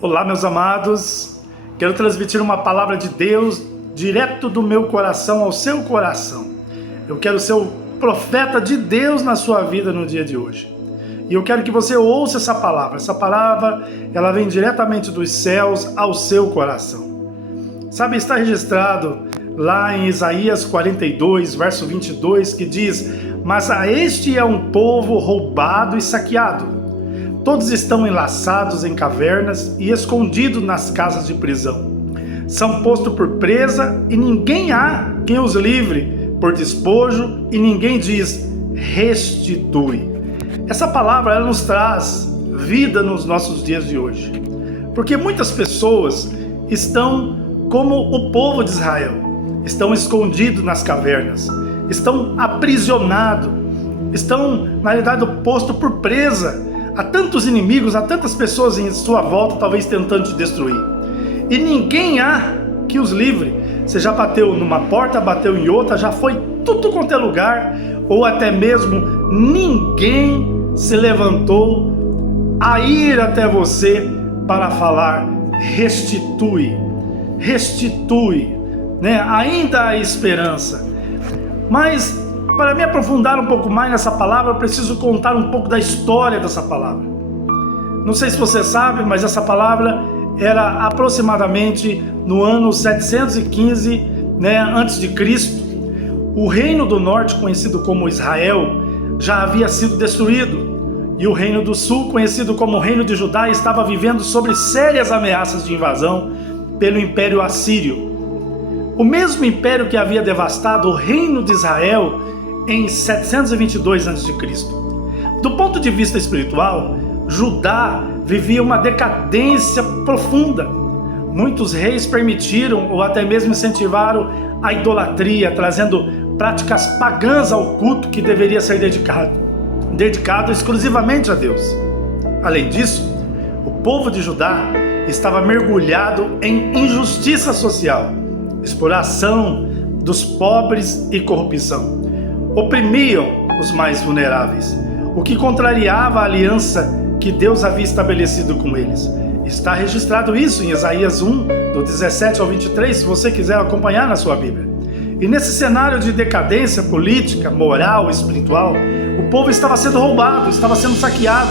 Olá, meus amados, quero transmitir uma palavra de Deus direto do meu coração ao seu coração. Eu quero ser o profeta de Deus na sua vida no dia de hoje. E eu quero que você ouça essa palavra. Essa palavra, ela vem diretamente dos céus ao seu coração. Sabe, está registrado lá em Isaías 42, verso 22, que diz: "Mas a este é um povo roubado e saqueado. Todos estão enlaçados em cavernas e escondidos nas casas de prisão. São postos por presa e ninguém há quem os livre, por despojo e ninguém diz, restitui." Essa palavra ela nos traz vida nos nossos dias de hoje. Porque muitas pessoas estão como o povo de Israel. Estão escondidos nas cavernas. Estão aprisionados. Estão, na realidade, postos por presa. Há tantos inimigos, há tantas pessoas em sua volta, talvez tentando te destruir. E ninguém há que os livre. Você já bateu numa porta, bateu em outra, já foi tudo quanto é lugar, ou até mesmo ninguém se levantou a ir até você para falar, restitui, restitui, né? Ainda há esperança. Mas para me aprofundar um pouco mais nessa palavra, eu preciso contar um pouco da história dessa palavra. Não sei se você sabe, mas essa palavra era aproximadamente no ano 715, né, antes de Cristo. O reino do norte, conhecido como Israel, já havia sido destruído. E o reino do sul, conhecido como reino de Judá, estava vivendo sobre sérias ameaças de invasão pelo Império Assírio. O mesmo império que havia devastado o reino de Israel em 722 a.C. Do ponto de vista espiritual, Judá vivia uma decadência profunda. Muitos reis permitiram ou até mesmo incentivaram a idolatria, trazendo práticas pagãs ao culto que deveria ser dedicado exclusivamente a Deus. Além disso, o povo de Judá estava mergulhado em injustiça social, exploração dos pobres e corrupção. Oprimiam os mais vulneráveis, o que contrariava a aliança que Deus havia estabelecido com eles. Está registrado isso em Isaías 1, do 17 ao 23, se você quiser acompanhar na sua Bíblia. E nesse cenário de decadência política, moral, espiritual, o povo estava sendo roubado, estava sendo saqueado,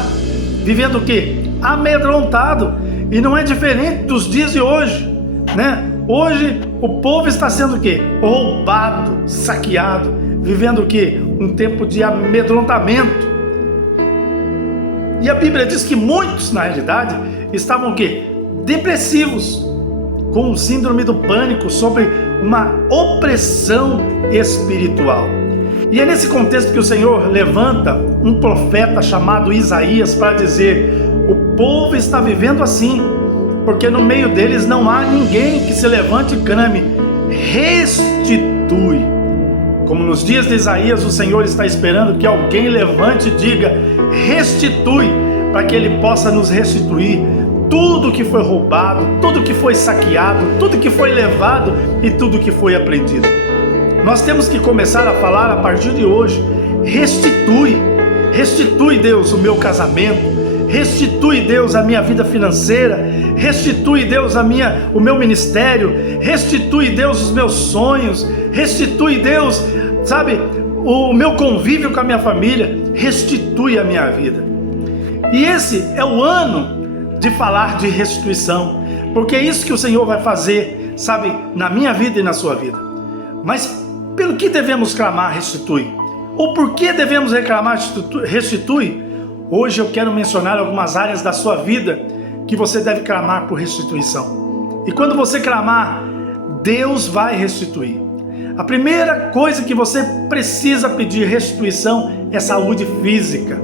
vivendo o quê? Amedrontado. E não é diferente dos dias de hoje, né? Hoje o povo está sendo o quê? Roubado, saqueado, vivendo o quê? Um tempo de amedrontamento. E a Bíblia diz que muitos, na realidade, estavam o quê? Depressivos, com o síndrome do pânico, sobre uma opressão espiritual. E é nesse contexto que o Senhor levanta um profeta chamado Isaías para dizer: o povo está vivendo assim, porque no meio deles não há ninguém que se levante e clame, restitui. Como nos dias de Isaías, o Senhor está esperando que alguém levante e diga, restitui, para que Ele possa nos restituir tudo que foi roubado, tudo que foi saqueado, tudo que foi levado e tudo que foi apreendido. Nós temos que começar a falar a partir de hoje, restitui, restitui, Deus, o meu casamento, restitui, Deus, a minha vida financeira, restitui, Deus, o meu ministério, restitui, Deus, os meus sonhos, restitui, Deus, sabe, o meu convívio com a minha família, restitui a minha vida. E esse é o ano de falar de restituição, porque é isso que o Senhor vai fazer, sabe, na minha vida e na sua vida. Mas pelo que devemos clamar restitui? Ou por que devemos reclamar restitui? Hoje eu quero mencionar algumas áreas da sua vida que você deve clamar por restituição. E quando você clamar, Deus vai restituir. A primeira coisa que você precisa pedir restituição é saúde física.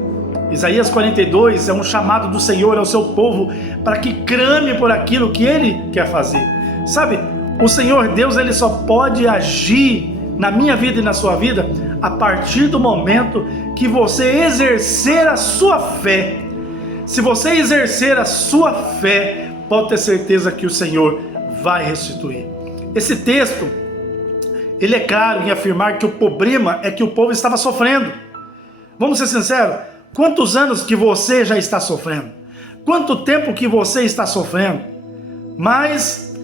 Isaías 42 é um chamado do Senhor ao seu povo para que clame por aquilo que Ele quer fazer. Sabe, o Senhor Deus, Ele só pode agir na minha vida e na sua vida a partir do momento que você exercer a sua fé. Se você exercer a sua fé, pode ter certeza que o Senhor vai restituir. Esse texto, ele é claro em afirmar que o problema é que o povo estava sofrendo. Vamos ser sinceros, quantos anos que você já está sofrendo? quanto tempo que você está sofrendo. Mas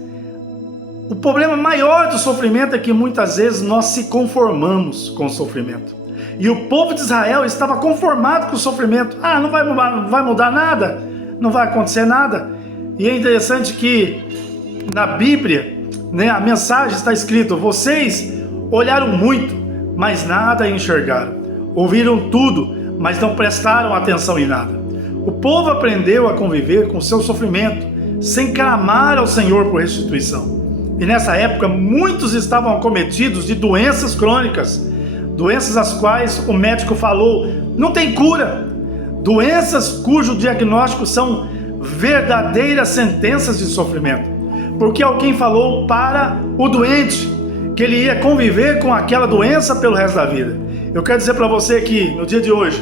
o problema maior do sofrimento é que muitas vezes nós se conformamos com o sofrimento. E o povo de Israel estava conformado com o sofrimento. Não vai mudar nada, não vai acontecer nada. E é interessante que na Bíblia, né, a mensagem está escrito: vocês olharam muito, mas nada enxergaram. Ouviram tudo, mas não prestaram atenção em nada. O povo aprendeu a conviver com o seu sofrimento, sem clamar ao Senhor por restituição. E nessa época, muitos estavam acometidos de doenças crônicas, doenças as quais o médico falou, não tem cura. Doenças cujo diagnóstico são verdadeiras sentenças de sofrimento. Porque alguém falou para o doente que ele ia conviver com aquela doença pelo resto da vida. Eu quero dizer para você que no dia de hoje,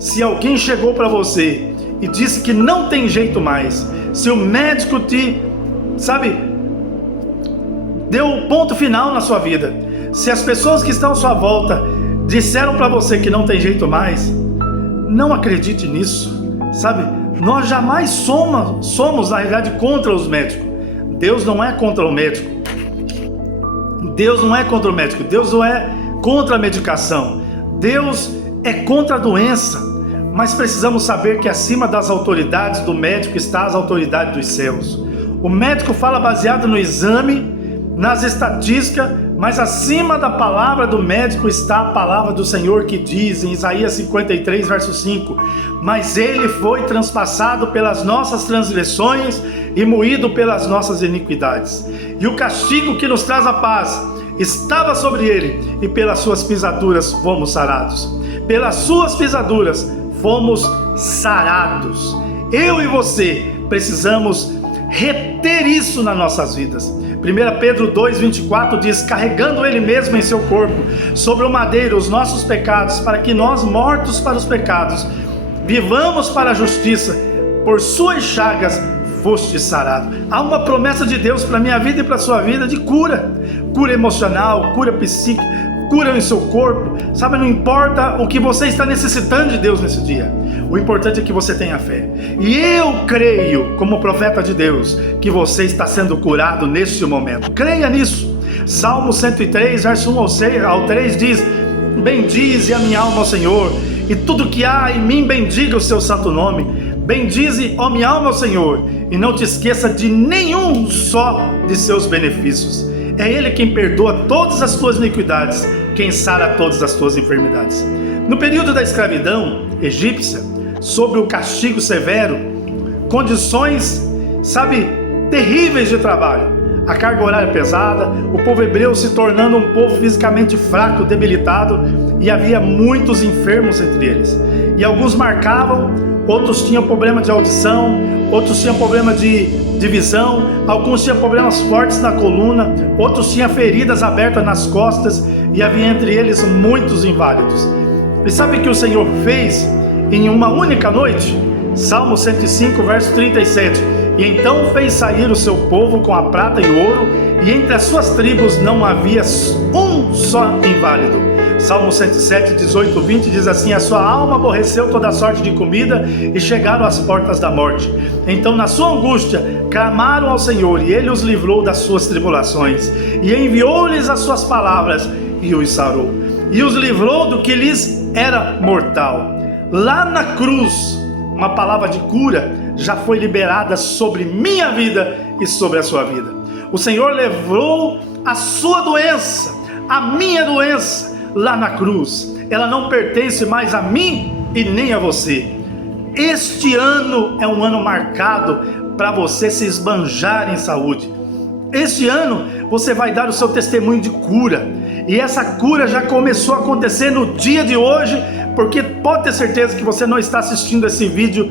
se alguém chegou para você e disse que não tem jeito mais, se o médico deu o ponto final na sua vida, se as pessoas que estão à sua volta disseram para você que não tem jeito mais, não acredite nisso, nós jamais somos na realidade contra os médicos. Deus não é contra o médico. Deus não é contra o médico. Deus não é contra a medicação. Deus é contra a doença. Mas precisamos saber que acima das autoridades do médico está as autoridades dos céus. O médico fala baseado no exame, nas estatísticas, mas acima da palavra do médico está a palavra do Senhor, que diz em Isaías 53, verso 5: mas ele foi transpassado pelas nossas transgressões e moído pelas nossas iniquidades. E o castigo que nos traz a paz estava sobre ele, e pelas suas pisaduras fomos sarados. Pelas suas pisaduras fomos sarados. Eu e você precisamos reter isso nas nossas vidas. 1 Pedro 2,24 diz: carregando ele mesmo em seu corpo sobre o madeiro os nossos pecados, para que nós, mortos para os pecados, vivamos para a justiça. Por suas chagas foste sarado. Há uma promessa de Deus para a minha vida e para a sua vida de cura. Cura emocional, cura psíquica, cura em seu corpo. Não importa o que você está necessitando de Deus nesse dia. O importante é que você tenha fé. E eu creio, como profeta de Deus, que você está sendo curado neste momento. Creia nisso. Salmo 103, verso 1 ao 3 diz: bendize a minha alma ao Senhor, e tudo que há em mim bendiga o seu santo nome. Bendize, ó minha alma, ao Senhor, e não te esqueça de nenhum só de seus benefícios. É Ele quem perdoa todas as tuas iniquidades, quem sara todas as tuas enfermidades. No período da escravidão egípcia, sob o castigo severo, condições, terríveis de trabalho, a carga horária pesada, o povo hebreu se tornando um povo fisicamente fraco, debilitado, e havia muitos enfermos entre eles. E alguns marcavam, outros tinham problema de audição, outros tinham problema de visão, alguns tinham problemas fortes na coluna, outros tinham feridas abertas nas costas, e havia entre eles muitos inválidos. E sabe o que o Senhor fez em uma única noite? Salmo 105, verso 37. E então fez sair o seu povo com a prata e o ouro, e entre as suas tribos não havia um só inválido. Salmo 107, 18, 20 diz assim: a sua alma aborreceu toda sorte de comida, e chegaram às portas da morte. Então na sua angústia clamaram ao Senhor, e Ele os livrou das suas tribulações, e enviou-lhes as suas palavras, e os sarou, e os livrou do que lhes era mortal. Lá na cruz, uma palavra de cura já foi liberada sobre minha vida e sobre a sua vida. O Senhor levou a sua doença, a minha doença, lá na cruz. Ela não pertence mais a mim e nem a você. Este ano é um ano marcado para você se esbanjar em saúde. Este ano você vai dar o seu testemunho de cura, e essa cura já começou a acontecer no dia de hoje, porque pode ter certeza que você não está assistindo esse vídeo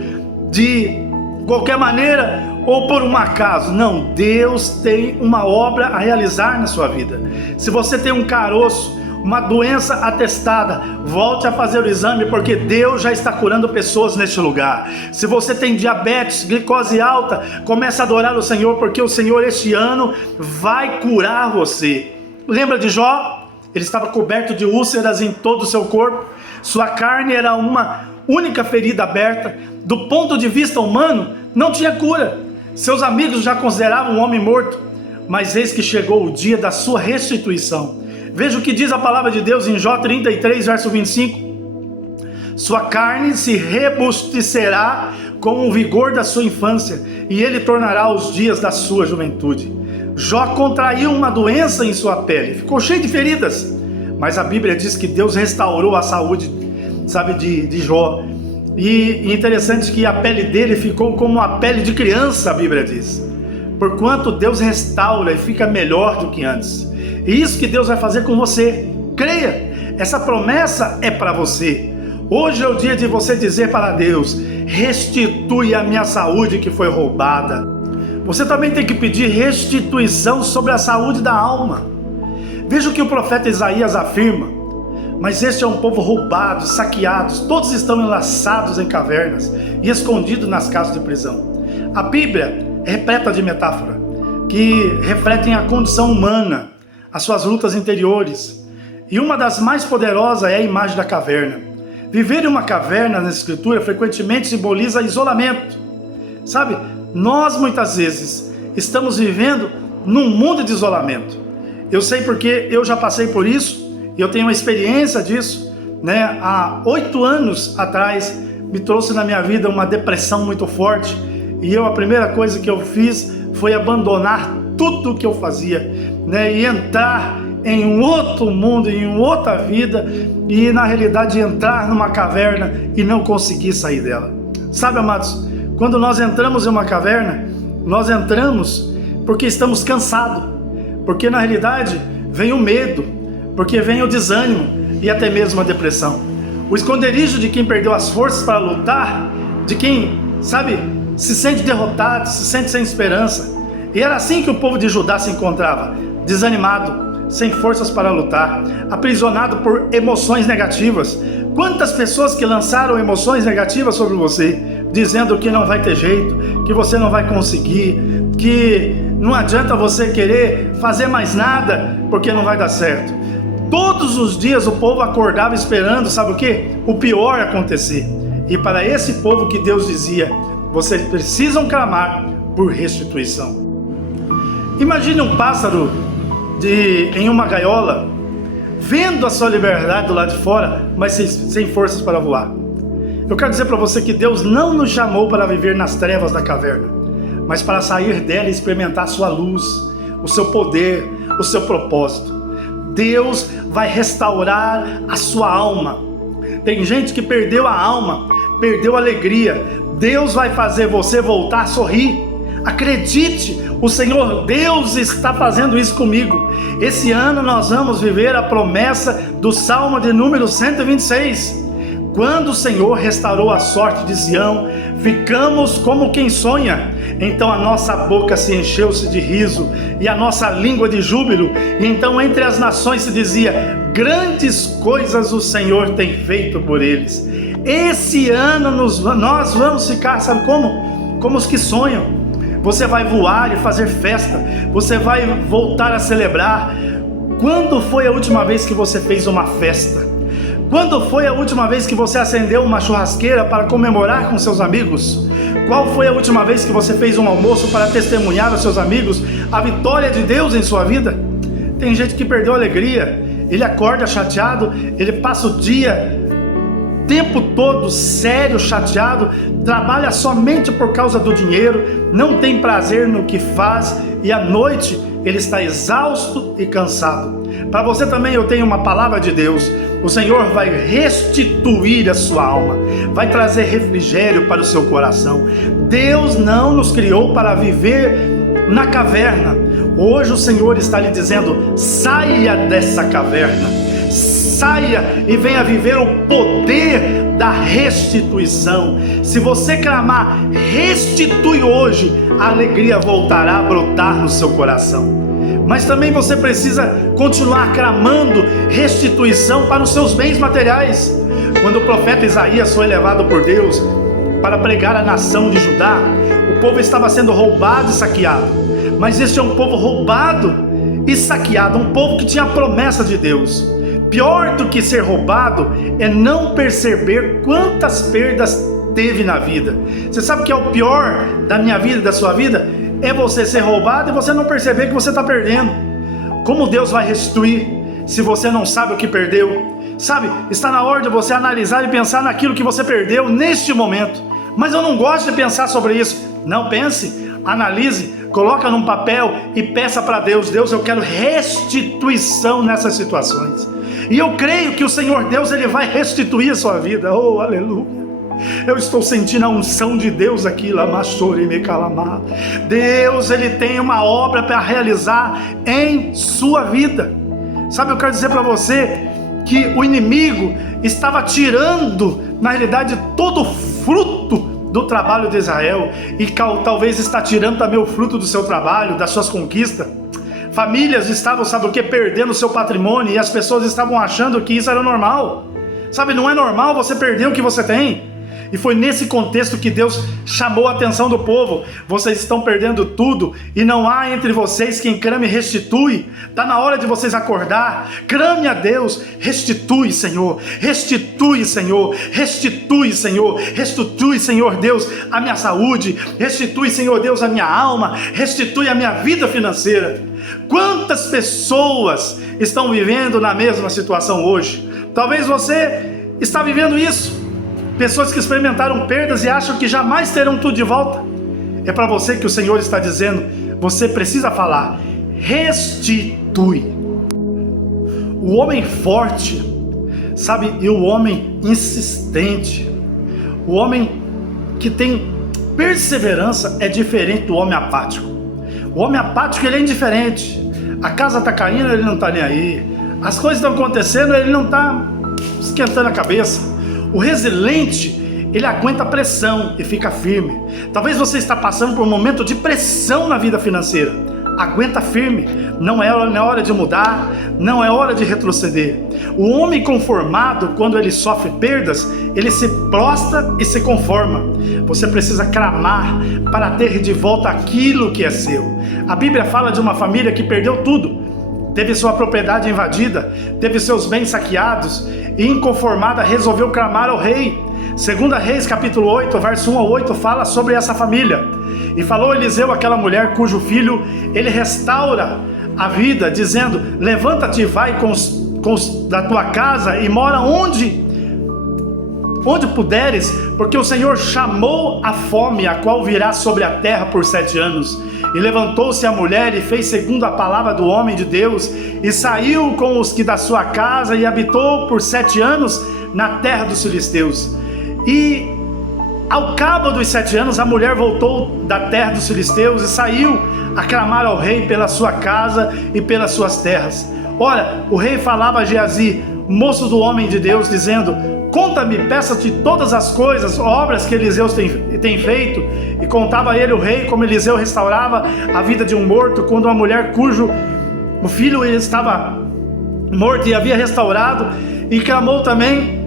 de qualquer maneira ou por um acaso. Não, Deus tem uma obra a realizar na sua vida. Se você tem um caroço, uma doença atestada, volte a fazer o exame, porque Deus já está curando pessoas neste lugar. Se você tem diabetes, glicose alta, comece a adorar o Senhor, porque o Senhor este ano vai curar você. Lembra de Jó? Ele estava coberto de úlceras em todo o seu corpo, sua carne era uma única ferida aberta. Do ponto de vista humano, não tinha cura. Seus amigos já consideravam um homem morto, mas eis que chegou o dia da sua restituição. Veja o que diz a palavra de Deus em Jó 33, verso 25. Sua carne se rebustecerá com o vigor da sua infância, e ele tornará os dias da sua juventude. Jó contraiu uma doença em sua pele, ficou cheio de feridas, mas a Bíblia diz que Deus restaurou a saúde, de Jó. E interessante que a pele dele ficou como a pele de criança, a Bíblia diz. Porquanto Deus restaura e fica melhor do que antes. E isso que Deus vai fazer com você. Creia, essa promessa é para você. Hoje é o dia de você dizer para Deus: restitui a minha saúde que foi roubada. Você também tem que pedir restituição sobre a saúde da alma. Veja o que o profeta Isaías afirma: mas este é um povo roubado, saqueados, todos estão enlaçados em cavernas e escondidos nas casas de prisão. A Bíblia é repleta de metáforas que refletem a condição humana, as suas lutas interiores. E uma das mais poderosas é a imagem da caverna. Viver em uma caverna na Escritura frequentemente simboliza isolamento. Sabe, nós muitas vezes estamos vivendo num mundo de isolamento. Eu sei porque eu já passei por isso. Eu tenho uma experiência disso, né? Há 8 anos atrás me trouxe na minha vida uma depressão muito forte, e a primeira coisa que eu fiz foi abandonar tudo o que eu fazia, né? E entrar em um outro mundo, em uma outra vida, e na realidade entrar numa caverna e não conseguir sair dela. Sabe, amados, quando nós entramos em uma caverna, nós entramos porque estamos cansados, porque na realidade vem o medo, porque vem o desânimo e até mesmo a depressão. O esconderijo de quem perdeu as forças para lutar, de quem, sabe, se sente derrotado, se sente sem esperança. E era assim que o povo de Judá se encontrava: desanimado, sem forças para lutar, aprisionado por emoções negativas. Quantas pessoas que lançaram emoções negativas sobre você, dizendo que não vai ter jeito, que você não vai conseguir, que não adianta você querer fazer mais nada, porque não vai dar certo. Todos os dias o povo acordava esperando, sabe o quê? O pior acontecer. E para esse povo que Deus dizia: vocês precisam clamar por restituição. Imagine um pássaro em uma gaiola, vendo a sua liberdade do lado de fora, mas sem forças para voar. Eu quero dizer para você que Deus não nos chamou para viver nas trevas da caverna, mas para sair dela e experimentar a sua luz, o seu poder, o seu propósito. Deus vai restaurar a sua alma. Tem gente que perdeu a alma, perdeu a alegria. Deus vai fazer você voltar a sorrir. Acredite, o Senhor Deus está fazendo isso comigo. Esse ano nós vamos viver a promessa do Salmo de número 126. Quando o Senhor restaurou a sorte de Sião, ficamos como quem sonha. Então a nossa boca se encheu-se de riso e a nossa língua de júbilo. E então entre as nações se dizia: grandes coisas o Senhor tem feito por eles. Esse ano nós vamos ficar, sabe como? Como os que sonham. Você vai voar e fazer festa. Você vai voltar a celebrar. Quando foi a última vez que você fez uma festa? Quando foi a última vez que você acendeu uma churrasqueira para comemorar com seus amigos? Qual foi a última vez que você fez um almoço para testemunhar aos seus amigos a vitória de Deus em sua vida? Tem gente que perdeu a alegria, ele acorda chateado, ele passa o dia, tempo todo sério, chateado, trabalha somente por causa do dinheiro, não tem prazer no que faz e à noite ele está exausto e cansado. Para você também eu tenho uma palavra de Deus. O Senhor vai restituir a sua alma, vai trazer refrigério para o seu coração. Deus não nos criou para viver na caverna. Hoje o Senhor está lhe dizendo: saia dessa caverna, saia e venha viver o poder da restituição. Se você clamar, restitui hoje, a alegria voltará a brotar no seu coração. Mas também você precisa continuar clamando restituição para os seus bens materiais. Quando o profeta Isaías foi levado por Deus para pregar à nação de Judá, o povo estava sendo roubado e saqueado. Mas este é um povo roubado e saqueado, um povo que tinha a promessa de Deus. Pior do que ser roubado é não perceber quantas perdas teve na vida. Você sabe que é o pior da minha vida e da sua vida? É você ser roubado e você não perceber que você está perdendo. Como Deus vai restituir se você não sabe o que perdeu? Sabe, está na hora de você analisar e pensar naquilo que você perdeu neste momento. Mas eu não gosto de pensar sobre isso. Não pense, analise, coloca num papel e peça para Deus: Deus, eu quero restituição nessas situações. E eu creio que o Senhor Deus, Ele vai restituir a sua vida. Oh, aleluia. Eu estou sentindo a unção de Deus aqui. Deus, Ele tem uma obra para realizar em sua vida. Sabe, eu quero dizer para você que o inimigo estava tirando, na realidade, todo o fruto do trabalho de Israel, e talvez está tirando também o fruto do seu trabalho, das suas conquistas. Famílias estavam, sabe o que, perdendo o seu patrimônio, e as pessoas estavam achando que isso era normal. Sabe, não é normal você perder o que você tem. E foi nesse contexto que Deus chamou a atenção do povo: vocês estão perdendo tudo, e não há entre vocês quem clame e restitui. Está na hora de vocês acordar. Clame a Deus: restitui, Senhor, restitui, Senhor, restitui, Senhor, restitui, Senhor Deus, a minha saúde, restitui, Senhor Deus, a minha alma, restitui a minha vida financeira. Quantas pessoas estão vivendo na mesma situação hoje? Talvez você está vivendo isso. Pessoas que experimentaram perdas e acham que jamais terão tudo de volta. É para você que o Senhor está dizendo: você precisa falar: restitui. O homem forte, sabe, e o homem insistente, o homem que tem perseverança é diferente do homem apático. O homem apático, ele é indiferente. A casa está caindo, ele não está nem aí. As coisas estão acontecendo, ele não está esquentando a cabeça. O resiliente, ele aguenta a pressão e fica firme. Talvez você está passando por um momento de pressão na vida financeira. Aguenta firme, não é hora de mudar, não é hora de retroceder. O homem conformado, quando ele sofre perdas, ele se prostra e se conforma. Você precisa clamar para ter de volta aquilo que é seu. A Bíblia fala de uma família que perdeu tudo. Teve sua propriedade invadida, teve seus bens saqueados, e inconformada resolveu clamar ao rei. 2 Reis capítulo 8, verso 1 a 8 fala sobre essa família. E falou Eliseu àquela mulher cujo filho ele restaura a vida, dizendo: levanta-te e vai da tua casa e mora onde puderes, porque o Senhor chamou a fome, a qual virá sobre a terra por 7 anos. E levantou-se a mulher e fez segundo a palavra do homem de Deus, e saiu com os que da sua casa, e habitou por 7 anos na terra dos filisteus. E ao cabo dos 7 anos, a mulher voltou da terra dos filisteus e saiu a clamar ao rei pela sua casa e pelas suas terras. Ora, o rei falava a Geazi, moço do homem de Deus, dizendo: conta-me, peço-te todas as coisas, obras que Eliseu tem feito. E contava a ele o rei como Eliseu restaurava a vida de um morto, quando uma mulher cujo o filho estava morto e havia restaurado. E clamou também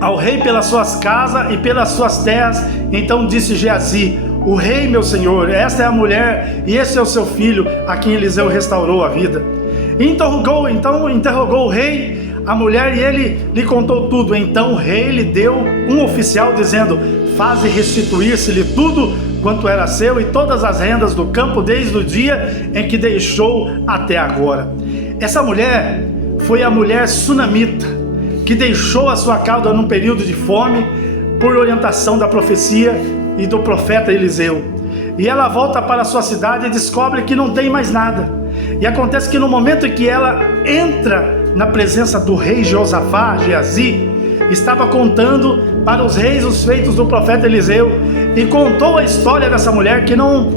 ao rei pelas suas casas e pelas suas terras. Então disse Geazi: o rei, meu senhor, esta é a mulher e esse é o seu filho, a quem Eliseu restaurou a vida. E interrogou o rei a mulher, e ele lhe contou tudo. Então o rei lhe deu um oficial, dizendo: faze restituir-se-lhe tudo quanto era seu, e todas as rendas do campo, desde o dia em que deixou até agora. Essa mulher foi a mulher sunamita, que deixou a sua cauda num período de fome, por orientação da profecia e do profeta Eliseu. E ela volta para a sua cidade e descobre que não tem mais nada. E acontece que no momento em que ela entra na presença do rei Josafá, Geazi estava contando para os reis os feitos do profeta Eliseu, e contou a história dessa mulher que não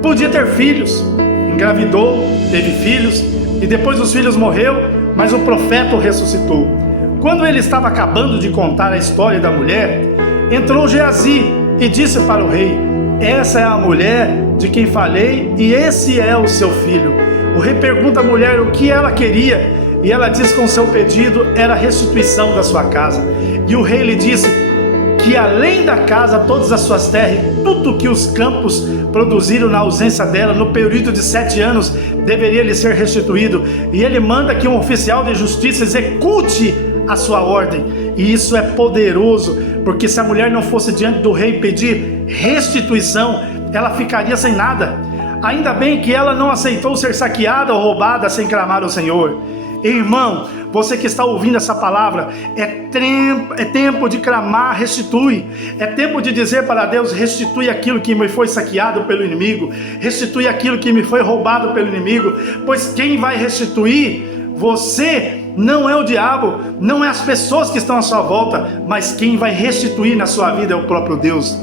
podia ter filhos. Engravidou, teve filhos, e depois os filhos morreu, mas o profeta o ressuscitou. Quando ele estava acabando de contar a história da mulher, entrou Geazi e disse para o rei: essa é a mulher de quem falei, e esse é o seu filho. O rei pergunta à mulher o que ela queria, e ela diz que o seu pedido era a restituição da sua casa. E o rei lhe disse que além da casa, todas as suas terras, tudo que os campos produziram na ausência dela, no período de 7 anos, deveria lhe ser restituído. E ele manda que um oficial de justiça execute a sua ordem. E isso é poderoso, porque se a mulher não fosse diante do rei pedir restituição, ela ficaria sem nada. Ainda bem que ela não aceitou ser saqueada ou roubada sem clamar ao Senhor. Irmão, você que está ouvindo essa palavra, é tempo de clamar, restitui. É tempo de dizer para Deus: restitui aquilo que me foi saqueado pelo inimigo, restitui aquilo que me foi roubado pelo inimigo. Pois quem vai restituir, você, não é o diabo, não é as pessoas que estão à sua volta, mas quem vai restituir na sua vida é o próprio Deus.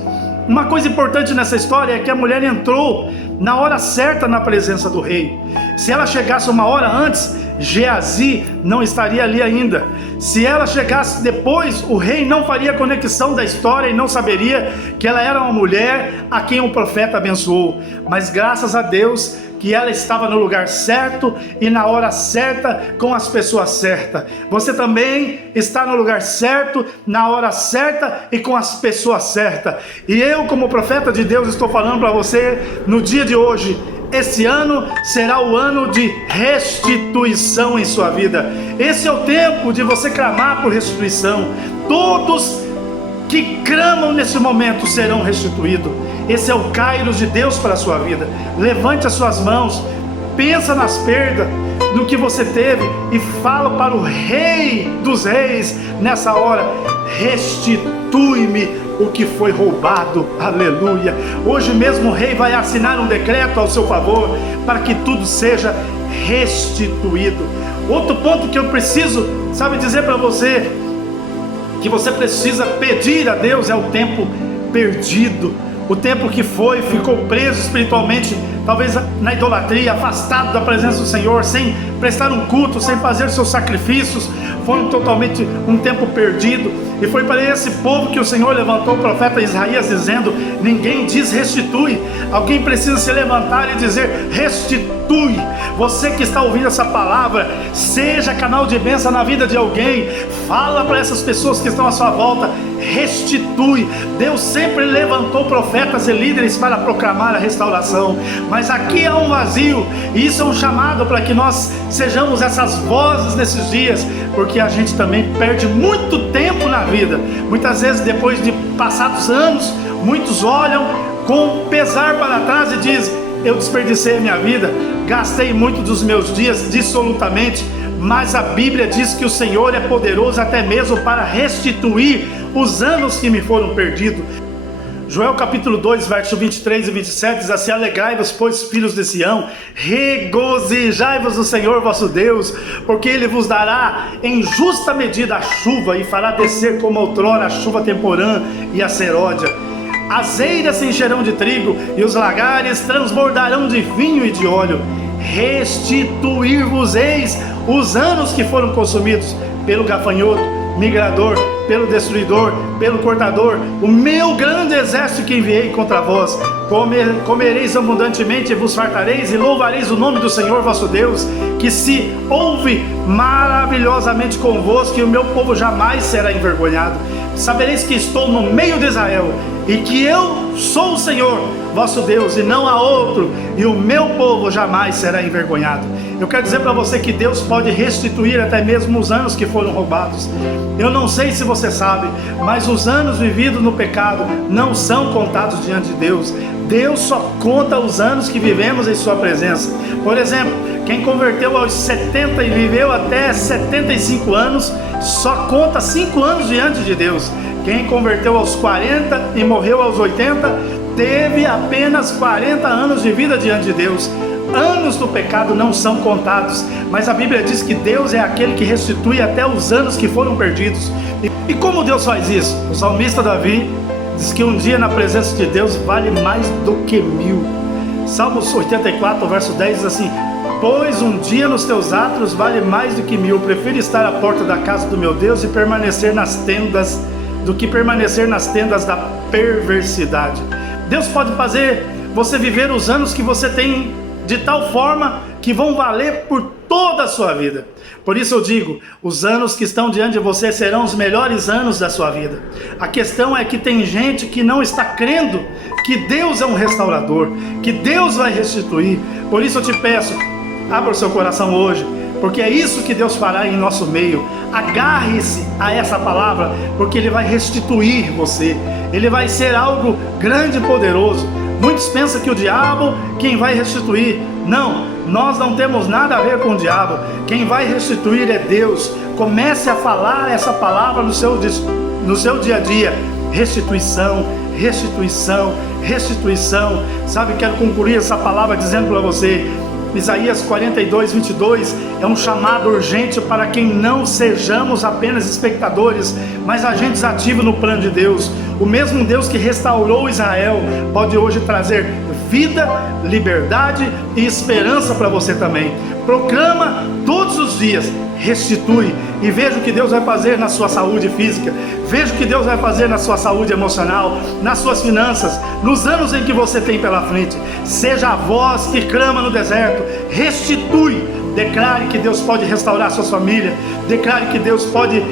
Uma coisa importante nessa história é que a mulher entrou na hora certa na presença do rei. Se ela chegasse uma hora antes, Geazi não estaria ali ainda. Se ela chegasse depois, o rei não faria conexão da história e não saberia que ela era uma mulher a quem o profeta abençoou. Mas graças a Deus que ela estava no lugar certo e na hora certa, com as pessoas certas. Você também está no lugar certo, na hora certa e com as pessoas certas. E eu, como profeta de Deus, estou falando para você no dia de hoje: esse ano será o ano de restituição em sua vida. Esse é o tempo de você clamar por restituição. Todos que clamam nesse momento serão restituídos. Esse é o Kairos de Deus para a sua vida. Levante as suas mãos, pensa nas perdas, no que você teve, e fala para o Rei dos Reis nessa hora: restitui-me o que foi roubado. Aleluia. Hoje mesmo o rei vai assinar um decreto ao seu favor para que tudo seja restituído. Outro ponto que eu preciso, dizer para você, que você precisa pedir a Deus, é o tempo perdido. O tempo que ficou preso espiritualmente, talvez na idolatria, afastado da presença do Senhor, sem prestar um culto, sem fazer seus sacrifícios. Foi totalmente um tempo perdido. E foi para esse povo que o Senhor levantou o profeta Isaías dizendo: ninguém diz restitui. Alguém precisa se levantar e dizer restitui. Você que está ouvindo essa palavra, seja canal de bênção na vida de alguém. Fala para essas pessoas que estão à sua volta: restitui. Deus sempre levantou profetas e líderes para proclamar a restauração, mas aqui há um vazio, e isso é um chamado para que nós sejamos essas vozes nesses dias, porque a gente também perde muito tempo na vida. Muitas vezes, depois de passados anos, muitos olham com pesar para trás e dizem: eu desperdicei a minha vida, gastei muito dos meus dias dissolutamente. Mas a Bíblia diz que o Senhor é poderoso até mesmo para restituir os anos que me foram perdidos. Joel capítulo 2, verso 23 e 27 diz assim: alegrai-vos, pois, filhos de Sião, regozijai-vos no Senhor vosso Deus, porque Ele vos dará em justa medida a chuva, e fará descer como outrora a chuva temporã e a seródia. As eiras se encherão de trigo, e os lagares transbordarão de vinho e de óleo. Restituir-vos-eis os anos que foram consumidos pelo gafanhoto, migrador, pelo destruidor, pelo cortador, o meu grande exército que enviei contra vós. Comereis abundantemente, vos fartareis, e louvareis o nome do Senhor vosso Deus, que se ouve maravilhosamente convosco, e o meu povo jamais será envergonhado. Sabereis que estou no meio de Israel, e que eu sou o Senhor vosso Deus, e não há outro, e o meu povo jamais será envergonhado. Eu quero dizer para você que Deus pode restituir até mesmo os anos que foram roubados. Eu não sei se você sabe, mas os anos vividos no pecado não são contados diante de Deus. Deus só conta os anos que vivemos em sua presença. Por exemplo, quem converteu aos 70 e viveu até 75 anos, só conta 5 anos diante de Deus. Quem converteu aos 40 e morreu aos 80, teve apenas 40 anos de vida diante de Deus. Anos do pecado não são contados, mas a Bíblia diz que Deus é aquele que restitui até os anos que foram perdidos. E como Deus faz isso? O salmista Davi diz que um dia na presença de Deus vale mais do que 1000. Salmos 84, verso 10 diz assim: pois um dia nos teus átrios vale mais do que 1000. Prefiro estar à porta da casa do meu Deus e permanecer nas tendas, do que permanecer nas tendas da perversidade. Deus pode fazer você viver os anos que você tem de tal forma que vão valer por toda a sua vida. Por isso eu digo, os anos que estão diante de você serão os melhores anos da sua vida. A questão é que tem gente que não está crendo que Deus é um restaurador, que Deus vai restituir. Por isso eu te peço, abra o seu coração hoje, porque é isso que Deus fará em nosso meio. Agarre-se a essa palavra, porque Ele vai restituir você. Ele vai ser algo grande e poderoso. Muitos pensam que o diabo quem vai restituir. Não, nós não temos nada a ver com o diabo. Quem vai restituir é Deus. Comece a falar essa palavra no seu dia a dia. Restituição, restituição, restituição. Sabe, quero concluir essa palavra dizendo para você, Isaías 42, 22, é um chamado urgente para que não sejamos apenas espectadores, mas agentes ativos no plano de Deus. O mesmo Deus que restaurou Israel pode hoje trazer vida, liberdade e esperança para você também. Proclama todos os dias, restitui, e veja o que Deus vai fazer na sua saúde física, veja o que Deus vai fazer na sua saúde emocional, nas suas finanças, nos anos em que você tem pela frente. Seja a voz que clama no deserto, restitui. Declare que Deus pode restaurar a sua família. Declare que Deus pode,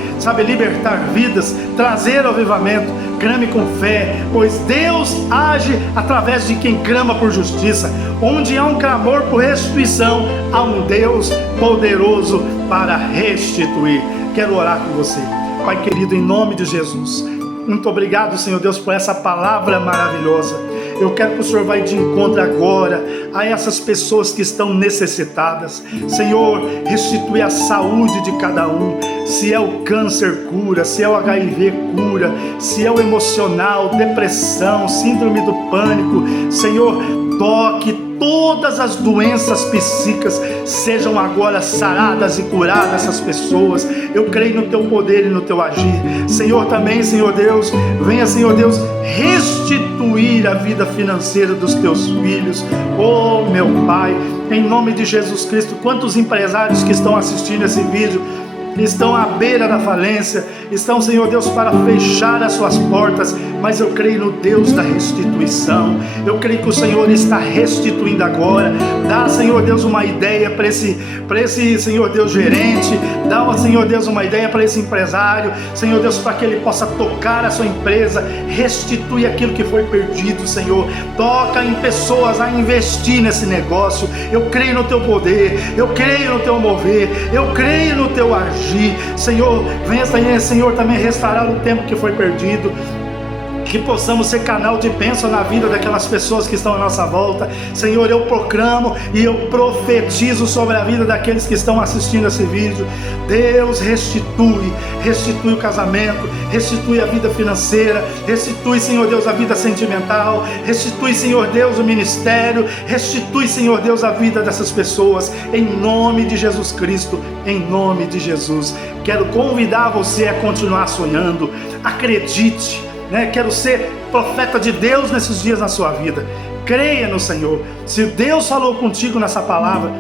libertar vidas, trazer avivamento. Clame com fé, pois Deus age através de quem clama por justiça. Onde há um clamor por restituição, há um Deus poderoso para restituir. Quero orar com você. Pai querido, em nome de Jesus, muito obrigado, Senhor Deus, por essa palavra maravilhosa. Eu quero que o Senhor vá de encontro agora a essas pessoas que estão necessitadas. Senhor, restitui a saúde de cada um. Se é o câncer, cura. Se é o HIV, cura. Se é o emocional, depressão, síndrome do pânico. Senhor, toque todas as doenças psíquicas, sejam agora saradas e curadas essas pessoas. Eu creio no teu poder e no teu agir. Senhor, também, Senhor Deus, venha, Senhor Deus, restituir a vida financeira dos teus filhos. Oh, meu Pai, em nome de Jesus Cristo, quantos empresários que estão assistindo esse vídeo estão à beira da falência, estão, Senhor Deus, para fechar as suas portas, mas eu creio no Deus da restituição. Eu creio que o Senhor está restituindo agora. Dá, Senhor Deus, uma ideia para esse, Senhor Deus, gerente. Dá, Senhor Deus, uma ideia para esse empresário, Senhor Deus, para que ele possa tocar a sua empresa. Restitui aquilo que foi perdido, Senhor. Toca em pessoas a investir nesse negócio. Eu creio no teu poder, eu creio no teu mover, eu creio no teu agir. Senhor, venha, Senhor, também restaurar o tempo que foi perdido. Que possamos ser canal de bênção na vida daquelas pessoas que estão à nossa volta. Senhor, eu proclamo e eu profetizo sobre a vida daqueles que estão assistindo esse vídeo. Deus, restitui o casamento, restitui a vida financeira, restitui, Senhor Deus, a vida sentimental, restitui, Senhor Deus, o ministério, restitui, Senhor Deus, a vida dessas pessoas, em nome de Jesus Cristo, em nome de Jesus. Quero convidar você a continuar sonhando. Acredite. Quero ser profeta de Deus nesses dias na sua vida. Creia no Senhor. Se Deus falou contigo nessa palavra,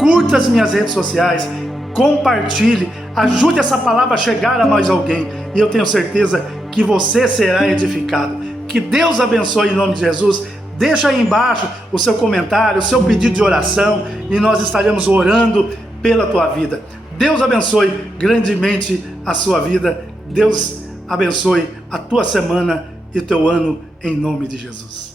curta as minhas redes sociais, compartilhe, ajude essa palavra a chegar a mais alguém, e eu tenho certeza que você será edificado. Que Deus abençoe em nome de Jesus. Deixa aí embaixo o seu comentário, o seu pedido de oração, e nós estaremos orando pela tua vida. Deus abençoe grandemente a sua vida. Deus abençoe a tua semana e teu ano, em nome de Jesus.